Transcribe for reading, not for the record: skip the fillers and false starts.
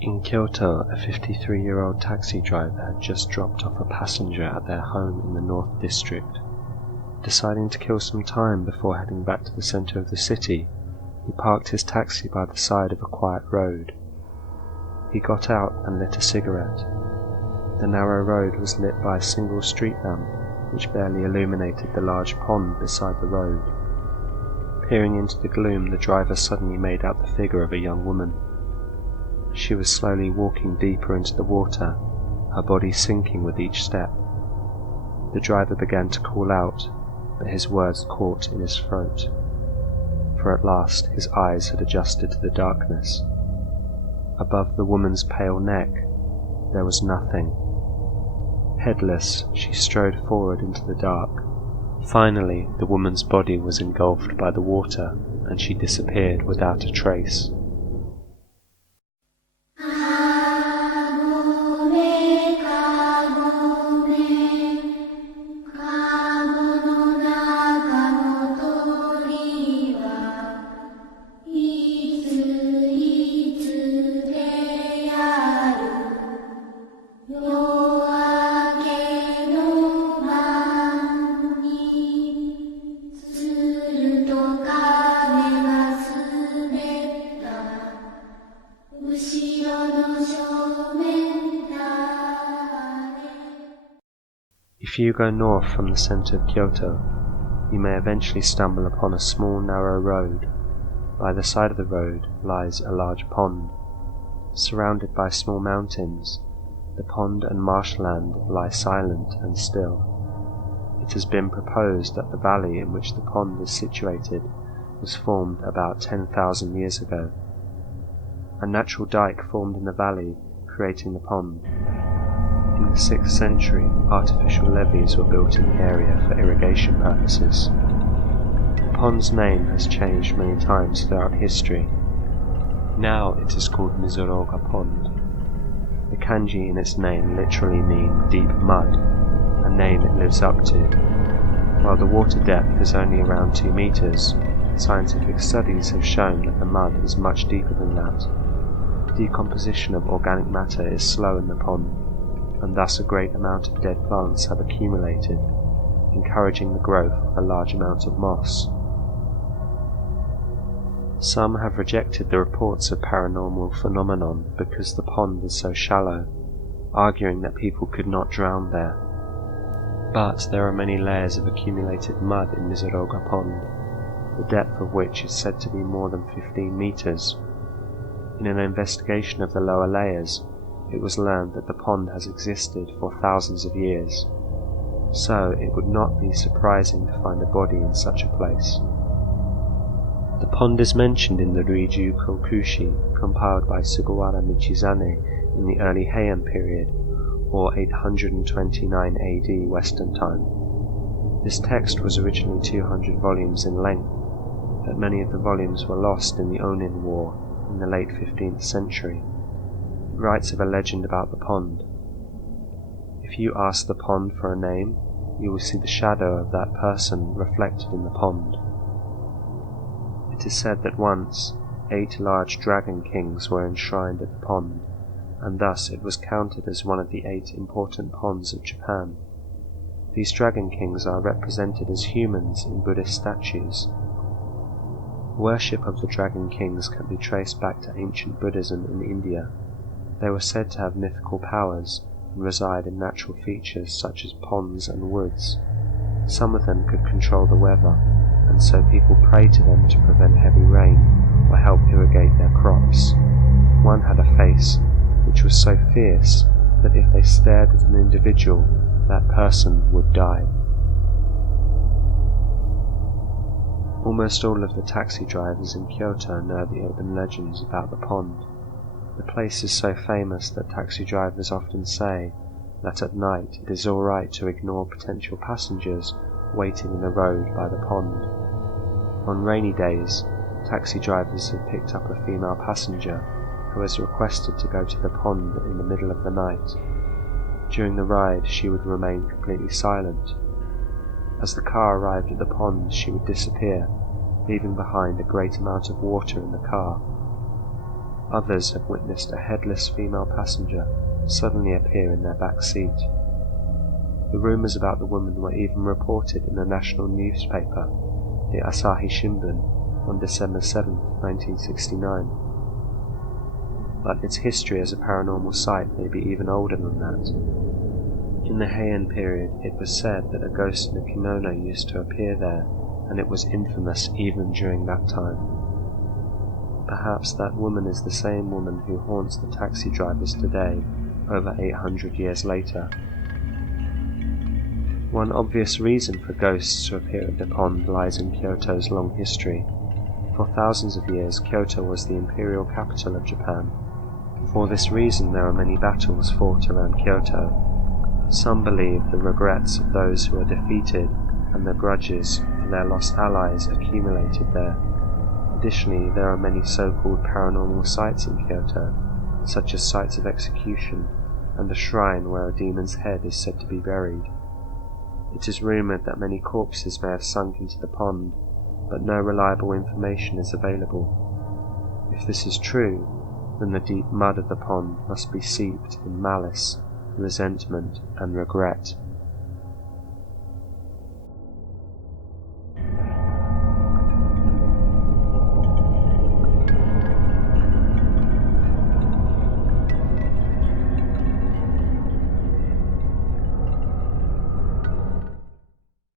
In Kyoto, a 53-year-old taxi driver had just dropped off a passenger at their home in the North District. Deciding to kill some time before heading back to the center of the city, he parked his taxi by the side of a quiet road. He got out and lit a cigarette. The narrow road was lit by a single street lamp, which barely illuminated the large pond beside the road. Peering into the gloom, the driver suddenly made out the figure of a young woman. She was slowly walking deeper into the water, her body sinking with each step. The driver began to call out, but his words caught in his throat, for at last his eyes had adjusted to the darkness. Above the woman's pale neck, there was nothing. Headless, she strode forward into the dark. Finally, the woman's body was engulfed by the water, and she disappeared without a trace. If you go north from the center of Kyoto, you may eventually stumble upon a small narrow road. By the side of the road lies a large pond. Surrounded by small mountains, the pond and marshland lie silent and still. It has been proposed that the valley in which the pond is situated was formed about 10,000 years ago. A natural dike formed in the valley, creating the pond. In the 6th century, artificial levees were built in the area for irrigation purposes. The pond's name has changed many times throughout history. Now it is called Mizuroga Pond. The kanji in its name literally mean deep mud, a name it lives up to. While the water depth is only around 2 meters, scientific studies have shown that the mud is much deeper than that. Decomposition of organic matter is slow in the pond, and thus a great amount of dead plants have accumulated, encouraging the growth of a large amount of moss. Some have rejected the reports of paranormal phenomenon because the pond is so shallow, arguing that people could not drown there. But there are many layers of accumulated mud in Mizuroga Pond, the depth of which is said to be more than 15 meters. In an investigation of the lower layers, it was learned that the pond has existed for thousands of years, so it would not be surprising to find a body in such a place. The pond is mentioned in the Ryūju Kokushi, compiled by Sugawara Michizane in the early Heian period, or 829 AD Western Time. This text was originally 200 volumes in length, but many of the volumes were lost in the Onin War in the late 15th century. It writes of a legend about the pond. If you ask the pond for a name, you will see the shadow of that person reflected in the pond. It is said that once 8 large dragon kings were enshrined at the pond, and thus it was counted as one of the 8 important ponds of Japan. These dragon kings are represented as humans in Buddhist statues. Worship of the dragon kings can be traced back to ancient Buddhism in India. They were said to have mythical powers and reside in natural features such as ponds and woods. Some of them could control the weather, and so people prayed to them to prevent heavy rain or help irrigate their crops. One had a face which was so fierce that if they stared at an individual, that person would die. Almost all of the taxi drivers in Kyoto know the urban legends about the pond. The place is so famous that taxi drivers often say that at night it is alright to ignore potential passengers waiting in the road by the pond. On rainy days, taxi drivers have picked up a female passenger who has requested to go to the pond in the middle of the night. During the ride, she would remain completely silent. As the car arrived at the pond, she would disappear, leaving behind a great amount of water in the car. Others have witnessed a headless female passenger suddenly appear in their back seat. The rumours about the woman were even reported in a national newspaper, the Asahi Shimbun, on December 7, 1969. But its history as a paranormal site may be even older than that. In the Heian period, it was said that a ghost in a kimono used to appear there, and it was infamous even during that time. Perhaps that woman is the same woman who haunts the taxi drivers today, over 800 years later. One obvious reason for ghosts to appear at the pond lies in Kyoto's long history. For thousands of years, Kyoto was the imperial capital of Japan. For this reason, there are many battles fought around Kyoto. Some believe the regrets of those who are defeated and the grudges for their lost allies accumulated there. Additionally, there are many so-called paranormal sites in Kyoto, such as sites of execution and a shrine where a demon's head is said to be buried. It is rumoured that many corpses may have sunk into the pond, but no reliable information is available. If this is true, then the deep mud of the pond must be seeped in malice, resentment, and regret.